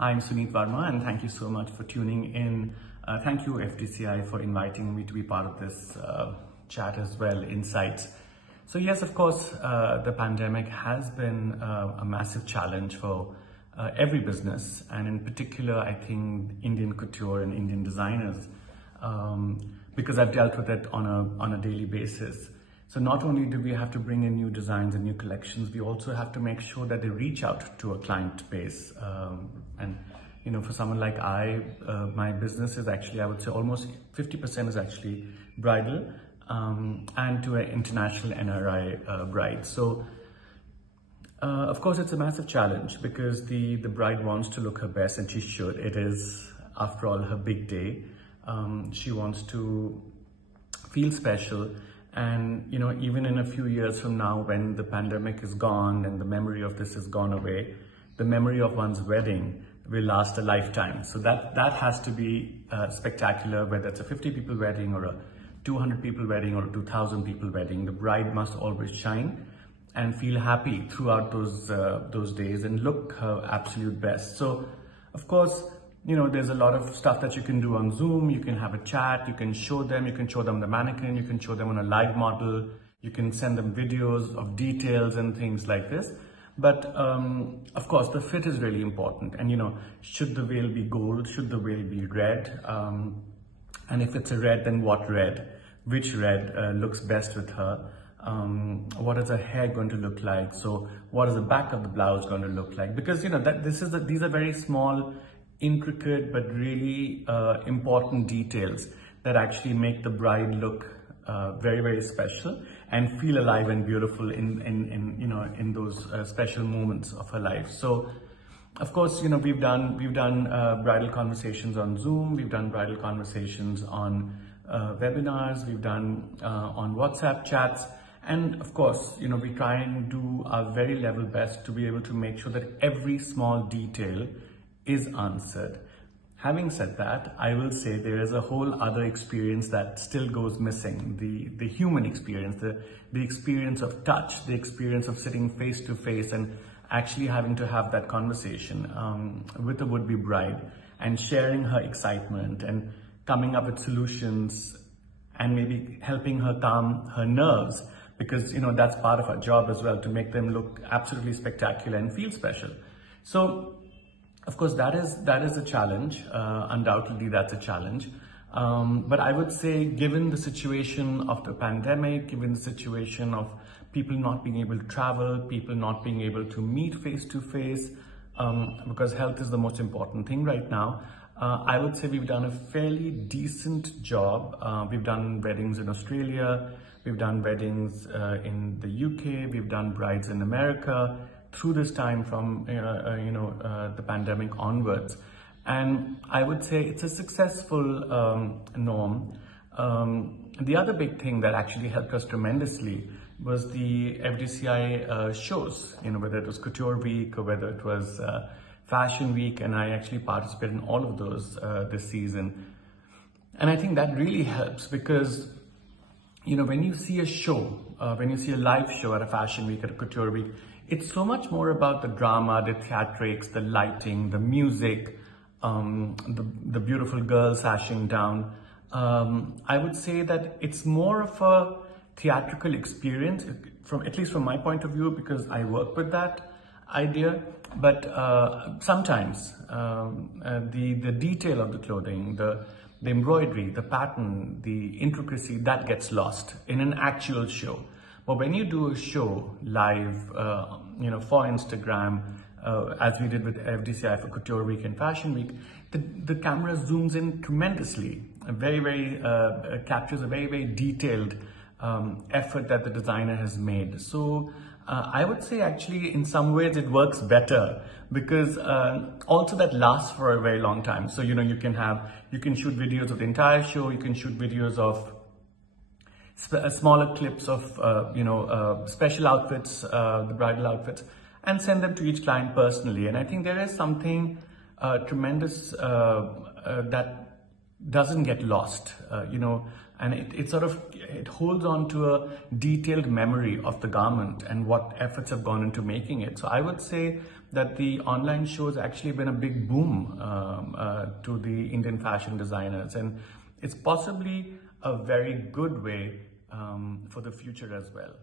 I'm Suneet Varma, and thank you so much for tuning in. Thank you, FDCI, for inviting me to be part of this chat as well, Insights. So yes, of course, the pandemic has been a massive challenge for every business, and in particular, I think Indian couture and Indian designers, because I've dealt with it on a daily basis. So not only do we have to bring in new designs and new collections, we also have to make sure that they reach out to a client base. And you know, for someone like my business is actually, I would say almost 50% is actually bridal, and to an international NRI bride. So of course, it's a massive challenge because the bride wants to look her best, and she should. It is, after all, her big day. She wants to feel special. And, you know, even in a few years from now, when the pandemic is gone and the memory of this has gone away, the memory of one's wedding will last a lifetime. So that has to be spectacular, whether it's a 50 people wedding or a 200 people wedding or a 2,000 people wedding. The bride must always shine and feel happy throughout those days and look her absolute best. So, of course, you know, there's a lot of stuff that you can do on Zoom. You can have a chat, you can show them the mannequin, you can show them on a live model, you can send them videos of details and things like this. But of course, the fit is really important. And, you know, should the veil be gold? Should the veil be red? And if it's a red, then what red? Which red looks best with her? What is her hair going to look like? So what is the back of the blouse going to look like? Because, you know, these are very small, intricate but really important details that actually make the bride look very, very special and feel alive and beautiful in those special moments of her life. So of course, you know, we've done bridal conversations on Zoom, we've done bridal conversations on webinars, we've done on WhatsApp chats, and of course, you know, we try and do our very level best to be able to make sure that every small detail is answered. Having said that, I will say there is a whole other experience that still goes missing. The human experience, the experience of touch, the experience of sitting face to face and actually having to have that conversation with a would-be bride and sharing her excitement and coming up with solutions and maybe helping her calm her nerves, because, you know, that's part of our job as well, to make them look absolutely spectacular and feel special. So of course, that is a challenge. Undoubtedly, that's a challenge. But I would say, given the situation of the pandemic, given the situation of people not being able to travel, people not being able to meet face to face, because health is the most important thing right now, I would say we've done a fairly decent job. We've done weddings in Australia, we've done weddings in the UK, we've done brides in America, through this time from the pandemic onwards, and I would say it's a successful norm. The other big thing that actually helped us tremendously was the FDCI shows, you know, whether it was Couture Week or whether it was Fashion Week, and I actually participated in all of those this season. And I think that really helps because, you know, when you see a show, when you see a live show at a Fashion Week, at a Couture Week, it's so much more about the drama, the theatrics, the lighting, the music, the beautiful girls sashing down. I would say that it's more of a theatrical experience, at least from my point of view, because I work with that idea. But sometimes the detail of the clothing, the embroidery, the pattern, the intricacy, that gets lost in an actual show. But when you do a show live, for Instagram, as we did with FDCI for Couture Week and Fashion Week, the camera zooms in tremendously, captures a very, very detailed effort that the designer has made. So I would say actually in some ways it works better because also that lasts for a very long time. So, you know, you can shoot videos of the entire show, you can shoot videos of smaller clips of, special outfits, the bridal outfits, and send them to each client personally. And I think there is something tremendous that doesn't get lost. and it holds on to a detailed memory of the garment and what efforts have gone into making it. So I would say that the online show has actually been a big boom to the Indian fashion designers, and it's possibly a very good way for the future as well.